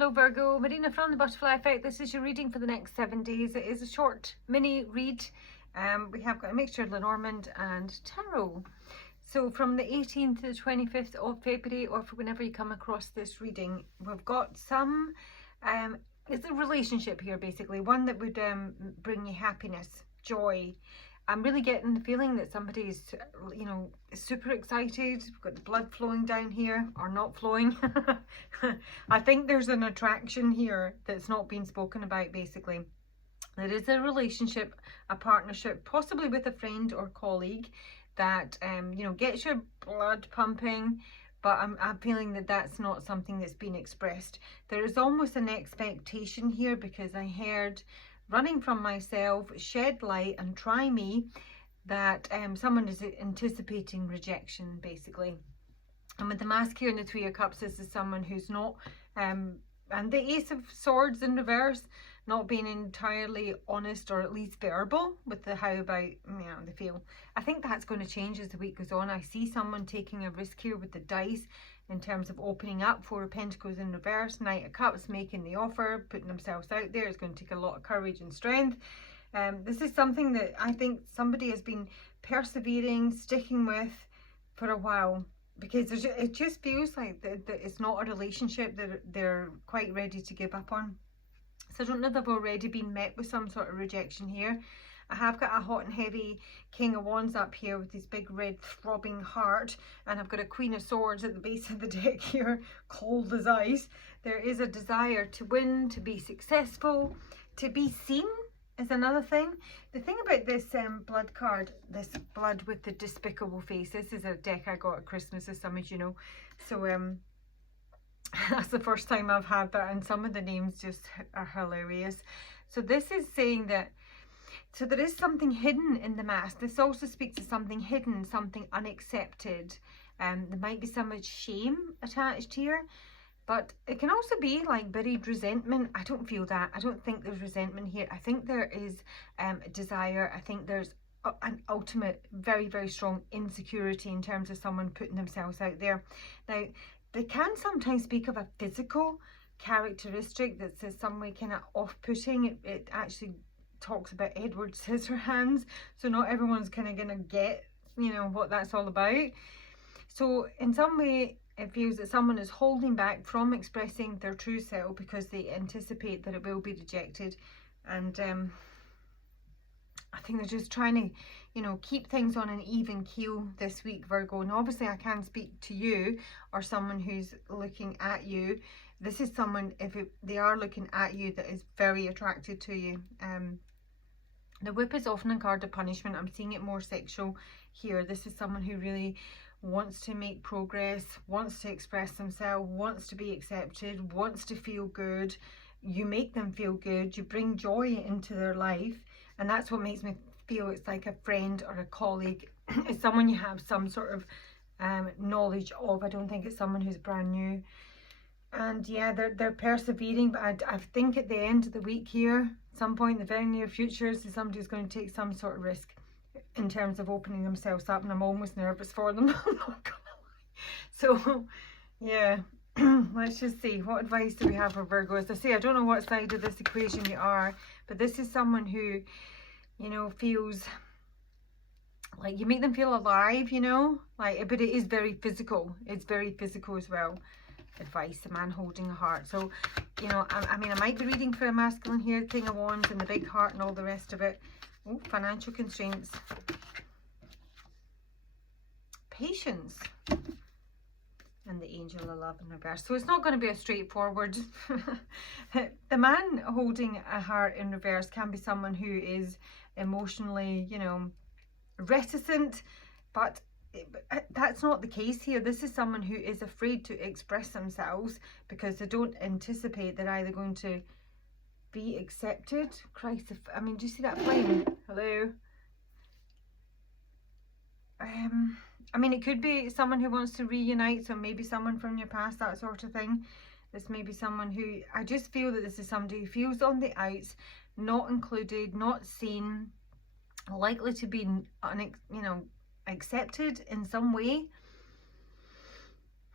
Hello Virgo, Marina from the Butterfly Effect. This is your reading for the next 7 days. It is a short mini read. We have got a mixture of Lenormand and Tarot. So from the 18th to the 25th of February, or for whenever you come across this reading, we've got some, it's a relationship here basically, one that would bring you happiness, joy. I'm really getting the feeling that somebody's, super excited. We've got the blood flowing down here, or not flowing. I think there's an attraction here that's not been spoken about, basically. There is a relationship, a partnership, possibly with a friend or colleague that, gets your blood pumping, but I'm feeling that that's not something that's been expressed. There is almost an expectation here, because I heard running from myself, shed light and try me, that someone is anticipating rejection, basically. And with the mask here and the Three of Cups, this is someone who's not, and the Ace of Swords in reverse, not being entirely honest, or at least verbal with the how about, they feel. I think that's going to change as the week goes on. I see someone taking a risk here with the dice in terms of opening up. Four of Pentacles in reverse, Knight of Cups, making the offer, putting themselves out there. It's going to take a lot of courage and strength. This is something that I think somebody has been persevering, sticking with for a while, because it just feels like that it's not a relationship that they're quite ready to give up on. So I don't know if they've already been met with some sort of rejection here. I have got a hot and heavy King of Wands up here with this big red throbbing heart, and I've got a Queen of Swords at the base of the deck here, cold as ice. There is a desire to win, to be successful, to be seen is another thing. The thing about this blood card, this blood with the despicable face, this is a deck I got at Christmas, as some of you know. So that's the first time I've had that, and some of the names just are hilarious. So this is saying that, so there is something hidden in the mask. This also speaks to something hidden, something unaccepted. There might be so much shame attached here, but it can also be like buried resentment. I don't feel that. I don't think there's resentment here. I think there is a desire. I think there's an ultimate, very, very strong insecurity in terms of someone putting themselves out there. Now, they can sometimes speak of a physical characteristic that's in some way kind of off-putting. It actually talks about Edward Scissorhands, so not everyone's kind of gonna get what that's all about. So in some way it feels that someone is holding back from expressing their true self because they anticipate that it will be rejected, and I think they're just trying to keep things on an even keel this week, Virgo. And obviously I can speak to you or someone who's looking at you. This is someone, if they are looking at you, that is very attracted to you. The whip is often a card of punishment. I'm seeing it more sexual here. This is someone who really wants to make progress, wants to express themselves, wants to be accepted, wants to feel good. You make them feel good. You bring joy into their life. And that's what makes me feel it's like a friend or a colleague. It's someone you have some sort of knowledge of. I don't think it's someone who's brand new. And yeah, they're persevering, but I think at the end of the week here, some point in the very near future, so somebody's going to take some sort of risk in terms of opening themselves up, and I'm almost nervous for them. I'm not gonna lie. So yeah, let's just see, what advice do we have for Virgo? As I say, I don't know what side of this equation you are, but this is someone who feels like you make them feel alive, but it is very physical. It's very physical as well. Advice, a man holding a heart. So I might be reading for a masculine here, King of Wands and the big heart and all the rest of it. Oh, financial constraints, patience, and the Angel of Love in reverse. So it's not going to be a straightforward the man holding a heart in reverse can be someone who is emotionally reticent, but that's not the case here. This is someone who is afraid to express themselves because they don't anticipate they're either going to be accepted. Christ, do you see that flame? Hello. It could be someone who wants to reunite, so maybe someone from your past, that sort of thing. This may be someone who, I just feel that this is somebody who feels on the outs, not included, not seen, likely to be accepted in some way,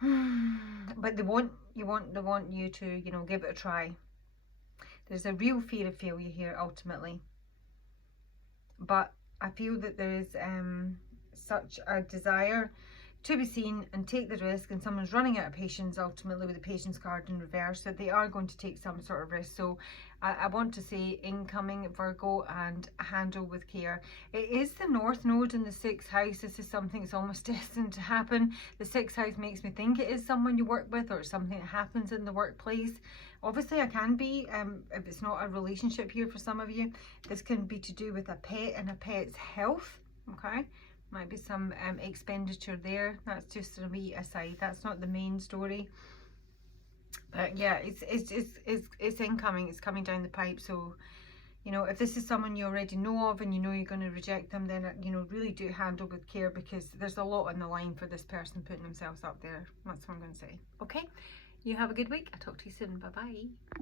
but they want they want you to, you know, give it a try. There's a real fear of failure here ultimately, but I feel that there is such a desire to be seen and take the risk, and someone's running out of patience ultimately with the patience card in reverse, that they are going to take some sort of risk. So I want to say incoming Virgo, and handle with care. It is the North Node in the 6th house. This is something that's almost destined to happen. The 6th house makes me think it is someone you work with, or it's something that happens in the workplace. Obviously it can be, if it's not a relationship here for some of you, this can be to do with a pet and a pet's health, okay? Might be some expenditure there. That's just a wee aside. That's not the main story. But yeah, it's incoming. It's coming down the pipe. So, you know, if this is someone you already know of and you know you're going to reject them, then, you know, really do handle with care, because there's a lot on the line for this person putting themselves up there. That's what I'm going to say. Okay, you have a good week. I'll talk to you soon. Bye bye.